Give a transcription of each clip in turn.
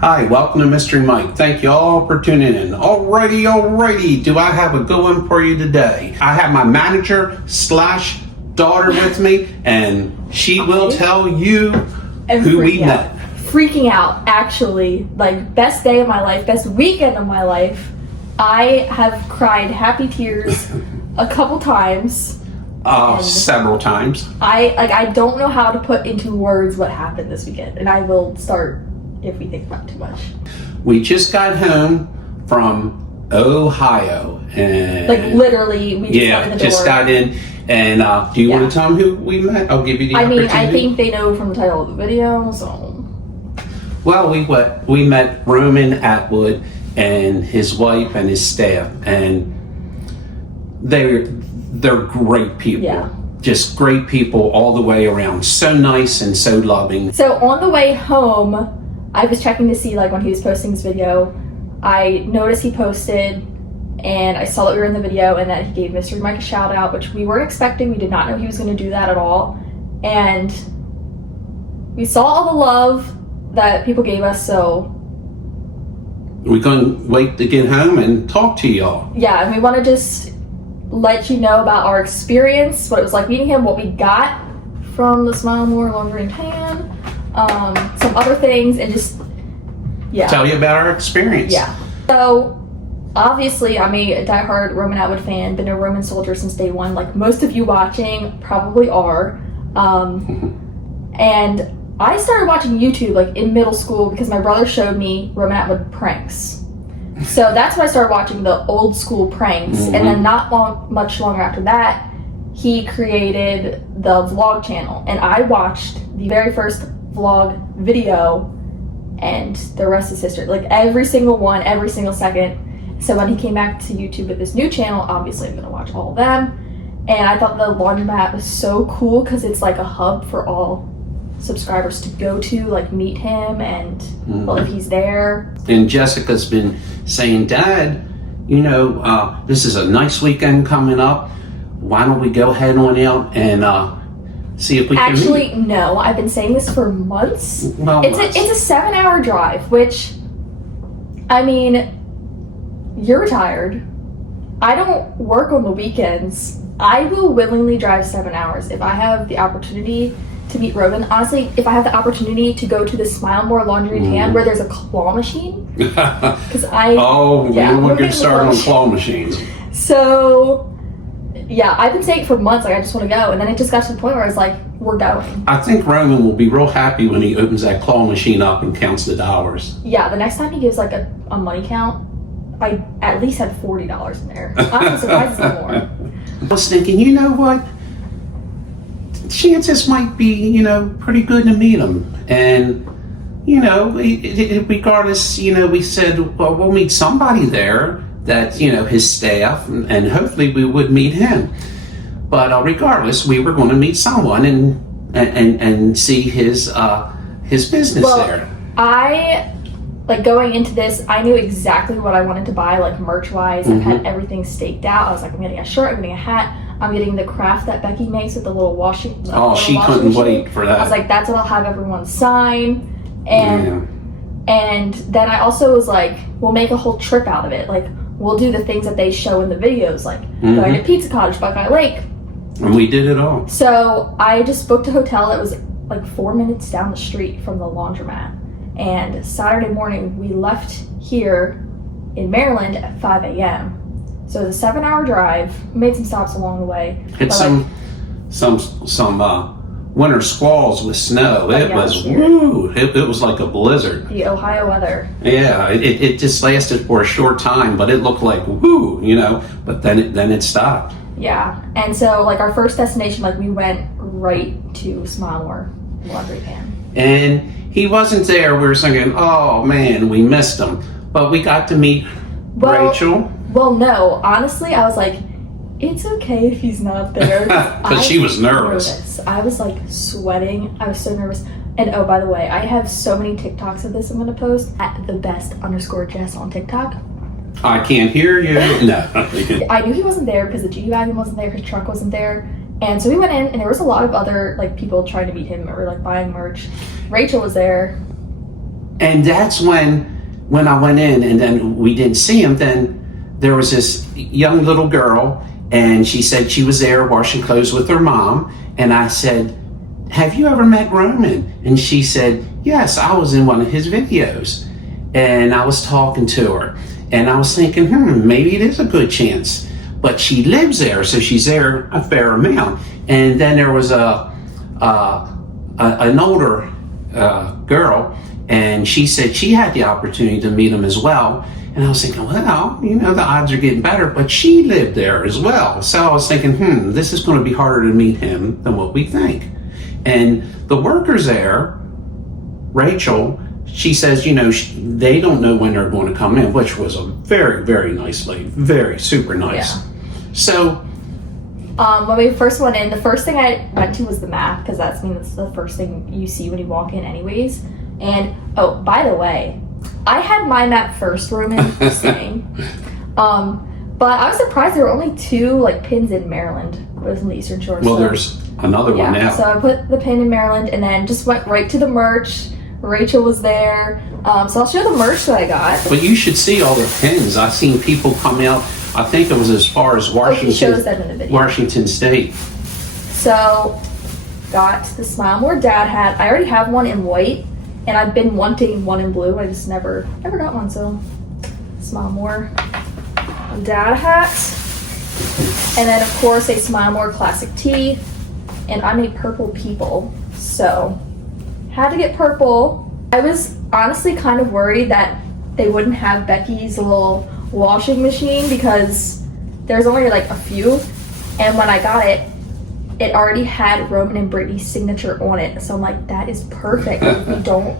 Hi, welcome to Mystery Mike. Thank you all for tuning in. Alrighty. Do I have a good one for you today? I have my manager slash daughter with me, and she will tell you who we met. Freaking out, actually. Like, best day of my life, best weekend of my life. I have cried happy tears a couple times. Several times. I don't know how to put into words what happened this weekend, and I will start if we think about it too much. We just got home from Ohio, and like literally, we just got in the door. just got in. And do you want to tell them who we met? I'll give you the opportunity. I think they know from the title of the video. So, well, we met Roman Atwood and his wife and his staff, and they're great people. Yeah. Just great people all the way around. So nice and so loving. So on the way home, I was checking to see, like, when he was posting this video, I noticed he posted, and I saw that we were in the video, and that he gave Mr. Mike a shout out, which we weren't expecting. We did not know he was going to do that at all. And we saw all the love that people gave us, so we're going to wait to get home and talk to y'all. Yeah, and we want to just let you know about our experience, what it was like meeting him, what we got from the Smile More Laundry and Tan, some other things, and just tell you about our experience. Yeah. So obviously, I'm a diehard Roman Atwood fan, been a Roman soldier since day one, like most of you watching probably are. And I started watching YouTube like in middle school because my brother showed me Roman Atwood pranks. So that's when I started watching the old school pranks. And then much longer after that, he created the vlog channel. And I watched the very first vlog video, and the rest is history. Like every single one, every single second. So when he came back to YouTube with this new channel, obviously I'm going to watch all of them. And I thought the laundromat was so cool because it's like a hub for all subscribers to go to, like meet him and well, if he's there. And Jessica's been saying, Dad, you know, this is a nice weekend coming up. Why don't we go head on out and see if we can Actually, no. I've been saying this for months. Well, it's a 7-hour drive, which, I mean, you're retired. I don't work on the weekends. I will willingly drive 7 hours if I have the opportunity to meet Roman. Honestly, if I have the opportunity to go to the Smile More Laundry and Tan where there's a claw machine. Because we'll get started on claw machines. So, yeah, I've been saying it for months, like, I just want to go. And then it just got to the point where I was like, we're going. I think Roman will be real happy when he opens that claw machine up and counts the dollars. Yeah, the next time he gives, like, a money count, I at least had $40 in there. I'm surprised it's more. I was thinking, you know what? Chances might be, you know, pretty good to meet him. And, you know, regardless, you know, we said, well, we'll meet somebody there that, you know, his staff, and hopefully we would meet him. But regardless, we were going to meet someone and see his business there. Like, going into this, I knew exactly what I wanted to buy, like, merch-wise. I had everything staked out. I was like, I'm getting a shirt, I'm getting a hat, I'm getting the craft that Becky makes with the little washing. She couldn't wait for that. I was like, that's what I'll have everyone sign. And then I also was like, we'll make a whole trip out of it. Like, we'll do the things that they show in the videos, like going to Pizza Cottage, Buckeye Lake. And we did it all. So I just booked a hotel that was like 4 minutes down the street from the laundromat. And Saturday morning, we left here in Maryland at 5 a.m. So it was a 7-hour drive. We made some stops along the way. Hit some winter squalls with snow. It was it was like a blizzard. The Ohio weather. Yeah, it just lasted for a short time, but it looked like woo, you know. But then it stopped. Yeah, and so like our first destination, like we went right to Smile More Laundry Pan. And he wasn't there. We were thinking, oh man, we missed him. But we got to meet Rachel. Well, no, honestly, I was like, it's okay if he's not there. Because she was nervous. I was like sweating. I was so nervous. And oh, by the way, I have so many TikToks of this I'm going to post at @thebest_Jess on TikTok. I can't hear you. No. I knew he wasn't there because the G-Wagon wasn't there, his truck wasn't there. And so we went in, and there was a lot of other like people trying to meet him or like buying merch. Rachel was there. And that's when I went in and then we didn't see him, then there was this young little girl and she said she was there washing clothes with her mom. And I said, have you ever met Roman? And she said, yes, I was in one of his videos. And I was talking to her and I was thinking, maybe it is a good chance. But she lives there, so she's there a fair amount. And then there was an older girl, and she said she had the opportunity to meet him as well. And I was thinking, well, the odds are getting better, but she lived there as well. So I was thinking, this is going to be harder to meet him than what we think. And the workers there, Rachel, she says, they don't know when they're going to come in, which was a very, very nice lady, very super nice. Yeah. So, when we first went in, the first thing I went to was the map, because that's the first thing you see when you walk in anyways. And, oh, by the way, I had my map first, Roman, just saying. But I was surprised there were only 2, pins in Maryland. It was in the Eastern Shore. Well, there's another one now. So I put the pin in Maryland and then just went right to the merch. Rachel was there. So I'll show the merch that I got. But you should see all the pins. I've seen people come out. I think it was as far as Washington, shows that in the video. Washington State. So, got the Smile More Dad hat. I already have one in white, and I've been wanting one in blue. I just never got one. So, Smile More Dad hat, and then of course a Smile More classic tee. And I'm a purple people, so had to get purple. I was honestly kind of worried that they wouldn't have Becky's little washing machine because there's only a few, and when I got it, it already had Roman and Brittany's signature on it. So I'm like, that is perfect. We don't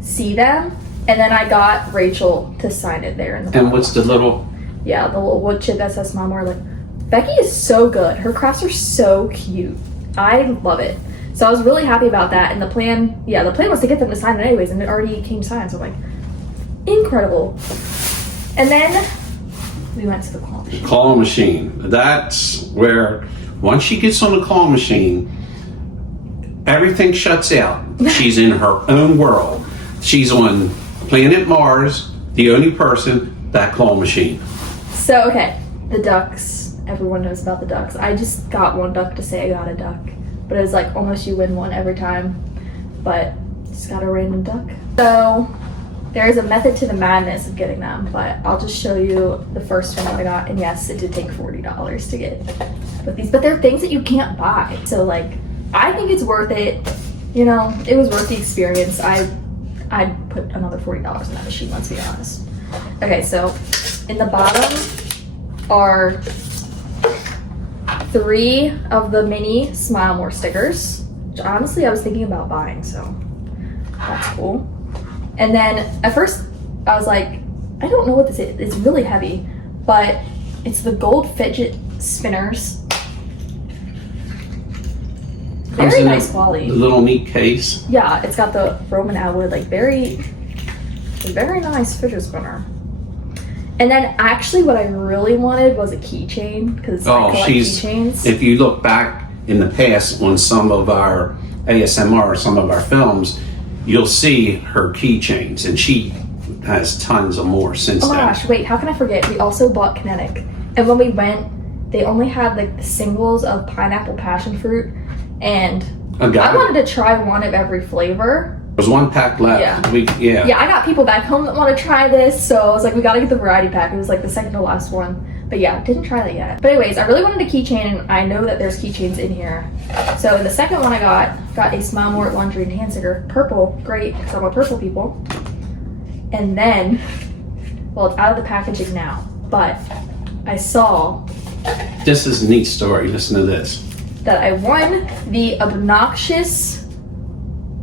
see them. And then I got Rachel to sign it there in the And what's the little? Yeah, the little wood chip that says Smile More. Becky is so good. Her crafts are so cute. I love it. So I was really happy about that. And the plan was to get them to sign it anyways, and it already came signed. So I'm like, incredible. And then we went to the claw machine. Claw machine. That's where, once she gets on the claw machine, everything shuts out. She's in her own world. She's on planet Mars, the only person, that claw machine. So, okay, the ducks. Everyone knows about the ducks. I just got one duck to say I got a duck. But it was almost you win one every time. But just got a random duck. So, there is a method to the madness of getting them, but I'll just show you the first one that I got. And yes, it did take $40 to get with these, but they're things that you can't buy. So I think it's worth it. It was worth the experience. I'd put another $40 in that machine, let's be honest. Okay, so in the bottom are 3 of the mini Smile More stickers, which honestly I was thinking about buying, so that's cool. And then at first I was like, I don't know what this is. It's really heavy, but it's the gold fidget spinners. Very nice quality. The little neat case. Yeah, it's got the Roman Atwood, very nice fidget spinner. And then actually what I really wanted was a keychain, because I collect keychains. If you look back in the past on some of our ASMR, some of our films, you'll see her keychains, and she has tons of more since then. Oh my gosh, wait, how can I forget? We also bought Kinetic. And when we went, they only had the singles of pineapple passion fruit, and I wanted to try one of every flavor. There's 1 pack left. Yeah. I got people back home that want to try this, so I was like, we gotta get the variety pack. It was the second to last one. But yeah, didn't try that yet. But anyways, I really wanted a keychain, and I know that there's keychains in here. So in the second one I got a Smile More laundry and hand sticker. Purple, great, because I'm a purple people. And then, well, it's out of the packaging now, but I saw... This is a neat story. Listen to this. That I won the obnoxious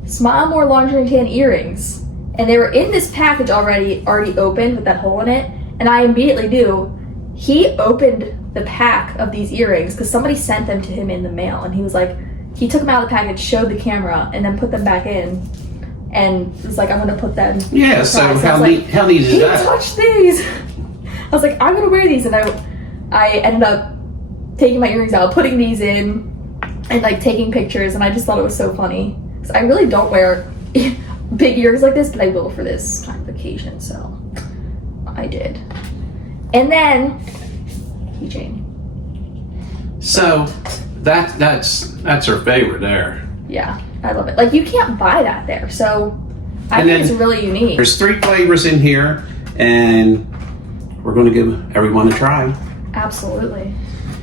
Smile More laundry and tan earrings. And they were in this package already opened with that hole in it. And I immediately knew he opened the pack of these earrings because somebody sent them to him in the mail. And he was like, he took them out of the package, showed the camera, and then put them back in. And was like, I'm going to put them. Yeah, so how neat is that? He touched these. I was like, I'm going to wear these. And I ended up taking my earrings out, putting these in, and taking pictures. And I just thought it was so funny. I really don't wear big ears like this, but I will for this kind of occasion, so I did. And then keychain. So that's her favorite there. Yeah, I love it. Like, you can't buy that there, so I And think then it's really unique. There's 3 flavors in here, and we're going to give everyone a try. Absolutely.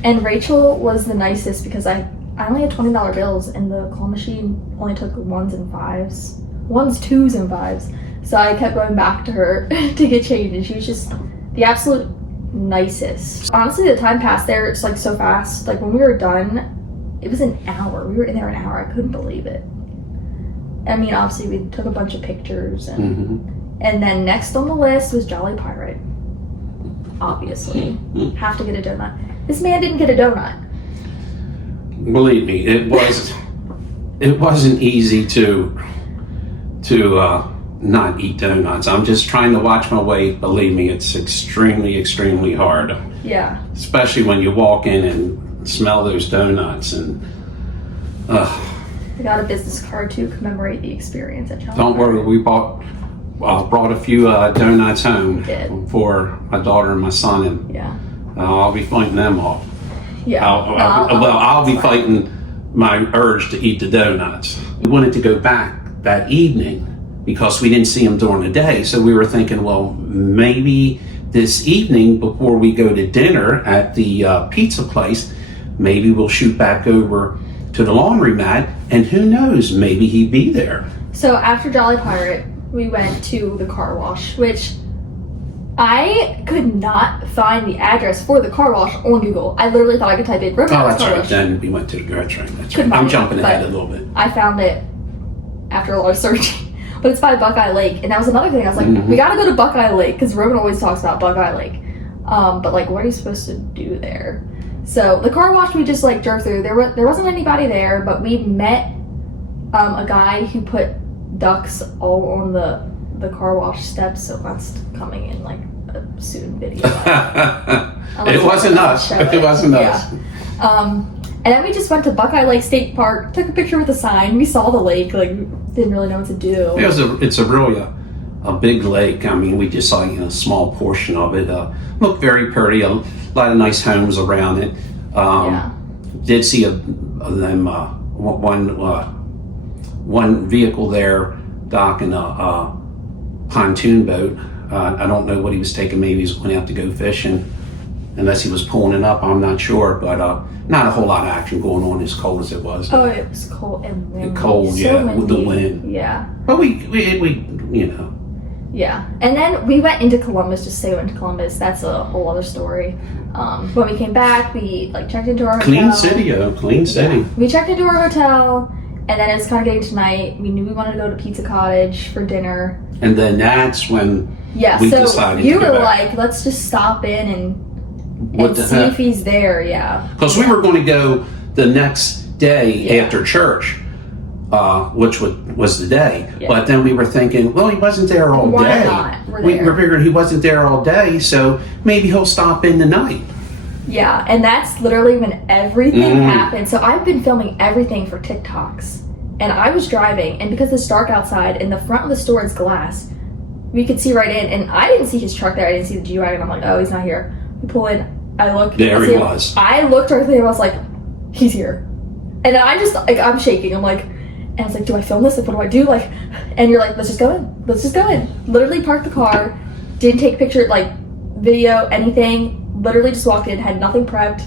And Rachel was the nicest because I only had $20 bills, and the claw machine only took 1s and 5s. 1s, 2s, and 5s. So I kept going back to her to get change, and she was just the absolute nicest. Honestly, the time passed there, it's like so fast. Like, when we were done, it was an hour. We were in there an hour. I couldn't believe it. I mean, obviously, we took a bunch of pictures, and then next on the list was Jolly Pirate. Obviously. Have to get a donut. This man didn't get a donut. Believe me, it wasn't easy to not eat donuts. I'm just trying to watch my weight. Believe me, it's extremely, extremely hard. Yeah. Especially when you walk in and smell those donuts and. I got a business card to commemorate the experience at Jolly Don't worry, we brought a few donuts home for my daughter and my son, and yeah, I'll be fighting them off. Yeah. I'll be fighting my urge to eat the donuts. We wanted to go back that evening because we didn't see them during the day, so we were thinking, well, maybe this evening before we go to dinner at the pizza place, maybe we'll shoot back over to the laundromat, and who knows, maybe he'd be there. So after Jolly Pirate, we went to the car wash, which I could not find the address for the car wash on Google. I literally thought I could type in Roman Atwood that's car right. wash. Then we went to the grocery. That's right. I'm jumping ahead a little bit. I found it after a lot of searching, but it's by Buckeye Lake, and that was another thing. I was like, we gotta go to Buckeye Lake because Roman always talks about Buckeye Lake. But like, what are you supposed to do there? So the car wash, we just like drove through. There wasn't anybody there, but we met a guy who put ducks all on the car wash steps. So that's coming in like a soon video. It wasn't us. It wasn't us. And then we just went to Buckeye Lake State Park, took a picture with the sign. We saw the lake, like didn't really know what to do. It's a really a big lake. I mean, we just saw a small portion of it. Looked very pretty. A lot of nice homes around it. Did see one vehicle there docking a pontoon boat. I don't know what he was taking. Maybe he was going out to go fishing, unless he was pulling it up. I'm not sure, but not a whole lot of action going on as cold as it was. Oh, it was cold and windy. Cold, so with the wind. Yeah. But we you know. Yeah, and then we went into Columbus, just say we went to Columbus. That's a whole other story. When we came back, we like checked into our hotel. Clean city. Yeah. We checked into our hotel, and then it was kind of getting to night. We knew we wanted to go to Pizza Cottage for dinner. And then that's when we decided you to go were back. like, let's just stop in and see if he's there. Yeah. Because we were going to go the next day after church. Which was the day. Yeah. But then we were thinking, well, he wasn't there all Why day. not? We were figuring he wasn't there all day, so maybe he'll stop in tonight. Yeah, and that's literally when everything happened. So I've been filming everything for TikToks. And I was driving, and because it's dark outside, and the front of the store is glass, we could see right in, and I didn't see his truck there. I didn't see the G-Wagon. I'm like, oh, he's not here. We pull in. I look. There he was. I looked directly, and I was like, he's here. And then I just, like, I'm shaking. I'm like, and I was like, do I film this? Like, what do I do? Like, and you're like, let's just go in. Let's just go in. Literally parked the car. Didn't take picture, like, video, anything. Literally just walked in. Had nothing prepped.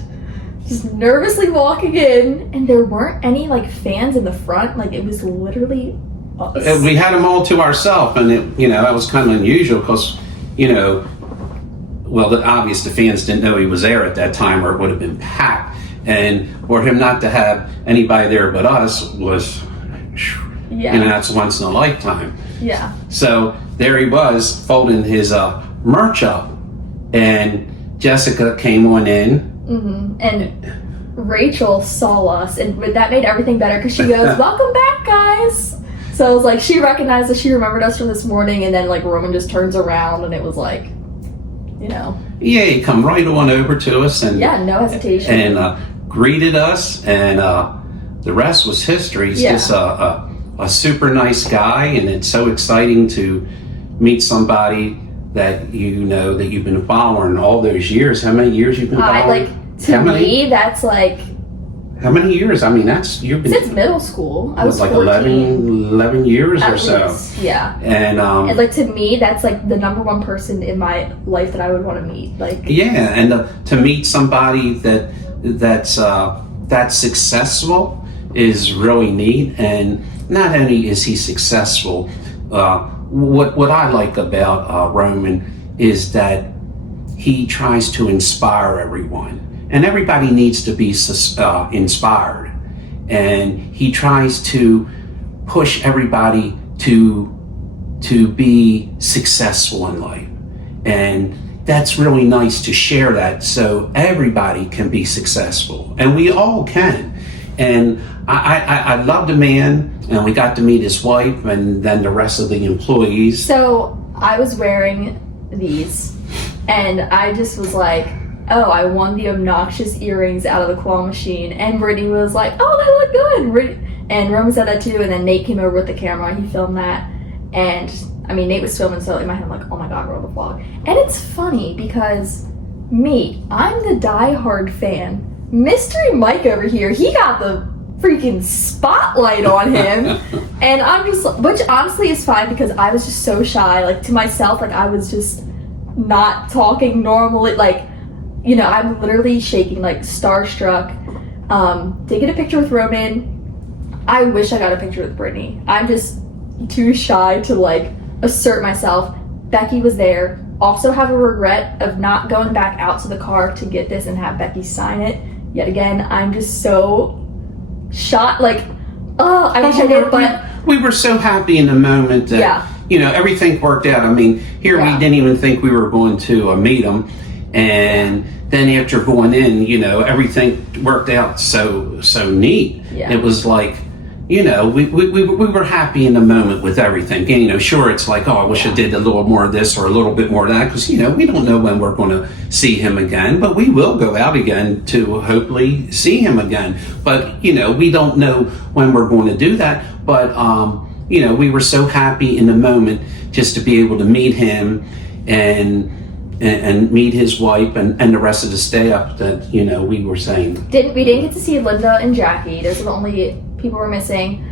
Just nervously walking in. And there weren't any, like, fans in the front. Like, it was literally us. We had them all to ourselves. And, that was kind of unusual because, well, obvious the fans didn't know he was there at that time or it would have been packed. And for him not to have anybody there but us was... that's once in a lifetime. Yeah. So there he was folding his merch up, and Jessica came on in. And Rachel saw us, and that made everything better because she goes, "Welcome back, guys." So it was like she recognized us, she remembered us from this morning, and then like Roman just turns around, and it was like, Yeah, he come right on over to us, and no hesitation, and greeted us, and the rest was history. He's just a a super nice guy, and it's so exciting to meet somebody that that you've been following all those years. How many years you've been following? That's like. How many years? I mean, you've been since middle school. I was like 14. 11 years At or so. least, yeah. And like to me, that's like the number one person in my life that I would want to meet. Like yeah, and to meet somebody that's successful is really neat. And not only is he successful, what I like about Roman is that he tries to inspire everyone. And everybody needs to be inspired. And he tries to push everybody to be successful in life. And that's really nice to share that so everybody can be successful. And we all can. And I love the man, and we got to meet his wife and then the rest of the employees. So I was wearing these, and I just was like, oh, I won the obnoxious earrings out of the claw machine. And Brittany was like, oh, they look good. And Roman said that too. And then Nate came over with the camera and he filmed that. And I mean, Nate was filming, so in my head, I'm like, oh my God, roll the vlog. And it's funny because I'm the diehard fan. Mystery Mike over here, he got the freaking spotlight on him. And I'm just, which honestly is fine because I was just so shy, like to myself, like I was just not talking normally, like, I'm literally shaking, like starstruck. Did get a picture with Roman. I wish I got a picture with Brittany. I'm just too shy to like assert myself. Becky was there. Also have a regret of not going back out to the car to get this and have Becky sign it. Yet again, I'm just so shot. Like, I wish I did, but we were so happy in the moment that everything worked out. I mean, we didn't even think we were going to meet him. And then after going in, everything worked out so neat. Yeah. It was like, we were happy in the moment with everything. And, sure, it's like, oh, I wish I did a little more of this or a little bit more of that. Because, we don't know when we're going to see him again. But we will go out again to hopefully see him again. But, we don't know when we're going to do that. But, we were so happy in the moment just to be able to meet him and meet his wife and the rest of the staff that we were saying. We didn't get to see Linda and Jackie. Those are the only people we're missing.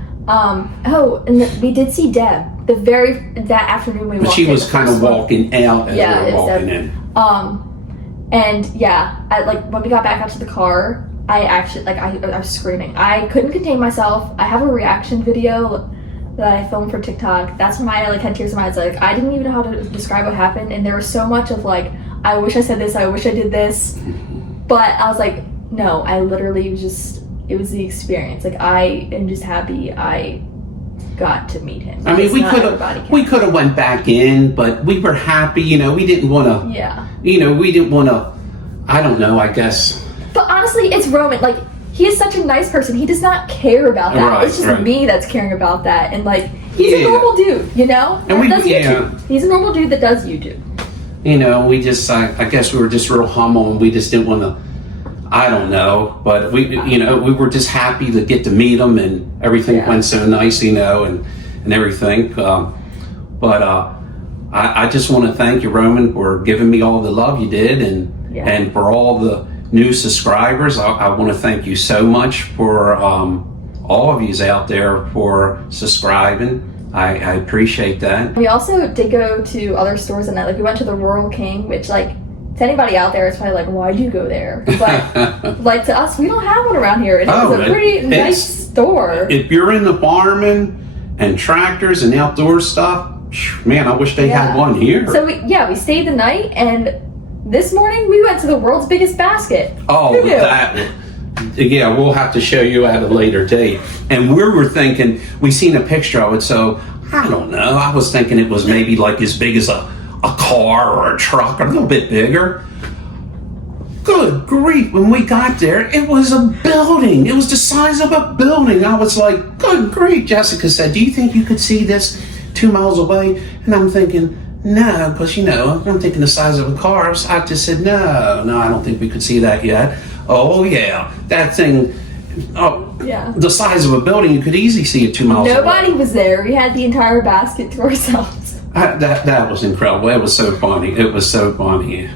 We did see Deb that afternoon we walked in. But she was kind of walking out as we were walking in. When we got back out to the car, I actually I was screaming. I couldn't contain myself. I have a reaction video that I filmed for TikTok. That's when I had tears in my eyes. Like I didn't even know how to describe what happened, and there was so much of like, I wish I said this, I wish I did this, but I was like, no, I literally it was the experience. Like I am just happy I got to meet him. I mean, we could have went back in, but we were happy. We didn't want to. Yeah. We didn't want to. I don't know. I guess. But honestly, it's Roman. Like. He is such a nice person. He does not care about that. Right, it's just me that's caring about that. And he's a normal dude, And does YouTube. He's a normal dude that does YouTube. We just, I guess we were just real humble and we just didn't want to, I don't know. But we were just happy to get to meet him and everything went so nice, and everything. But I just want to thank you, Roman, for giving me all the love you did and for all the new subscribers. I want to thank you so much for all of yous out there for subscribing. I appreciate that. We also did go to other stores and we went to the Rural King, which to anybody out there, it's probably like, why'd you go there? But to us, we don't have one around here. And it was a pretty nice store. If you're into farming and tractors and outdoor stuff, man, I wish they had one here. So we stayed the night, and this morning we went to the world's biggest basket. Oh, we'll have to show you at a later date. And we were thinking, we seen a picture of it, so I don't know. I was thinking it was maybe as big as a car or a truck, or a little bit bigger. Good grief, when we got there, it was a building. It was the size of a building. I was like, good grief. Jessica said, do you think you could see this 2 miles away? And I'm thinking, no, because I'm thinking the size of a car. So I just said, no, I don't think we could see that yet. Oh yeah, that thing Yeah. the size of a building. You could easily see it 2 miles Nobody away. was there. We had the entire basket to ourselves. That was incredible. It was so funny. It was so funny.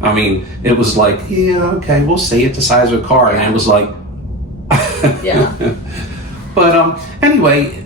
I mean, it was like, yeah, okay, we'll see it the size of a car. And it was like, Yeah. But anyway,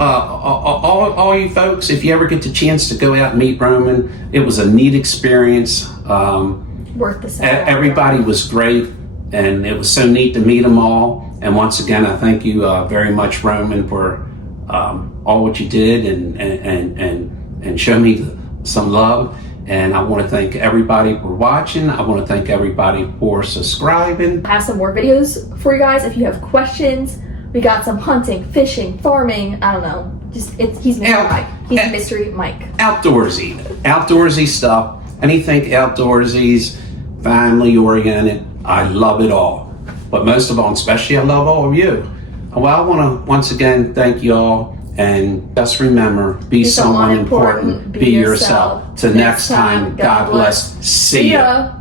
all you folks, if you ever get the chance to go out and meet Roman, it was a neat experience. Worth the same. Everybody was great, and it was so neat to meet them all. And once again, I thank you very much, Roman, for all what you did and show me some love. And I want to thank everybody for watching. I want to thank everybody for subscribing. I have some more videos for you guys if you have questions. We got some hunting, fishing, farming. I don't know. He's Mr. Mike. He's Mystery Mike. Outdoorsy stuff. Anything outdoorsy's family oriented. I love it all. But most of all, especially, I love all of you. Well, I want to once again thank you all. And just remember, be someone important, be yourself. Till next time, God bless. See ya.